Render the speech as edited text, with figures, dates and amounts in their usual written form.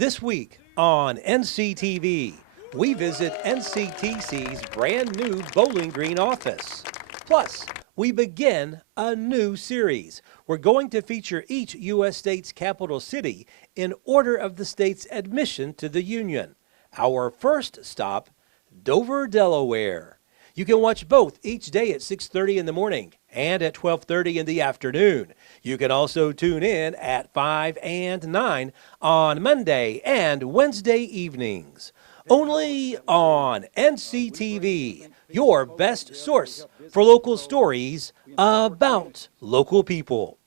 This week on NCTV, we visit NCTC's brand new Bowling Green office. Plus, we begin a new series. We're going to feature each U.S. state's capital city in order of the state's admission to the Union. Our first stop, Dover, Delaware. You can watch both each day at 6:30 in the morning and at 12:30 in the afternoon. You can also tune in at 5 and 9 on Monday and Wednesday evenings. Only on NCTV, your best source for local stories about local people.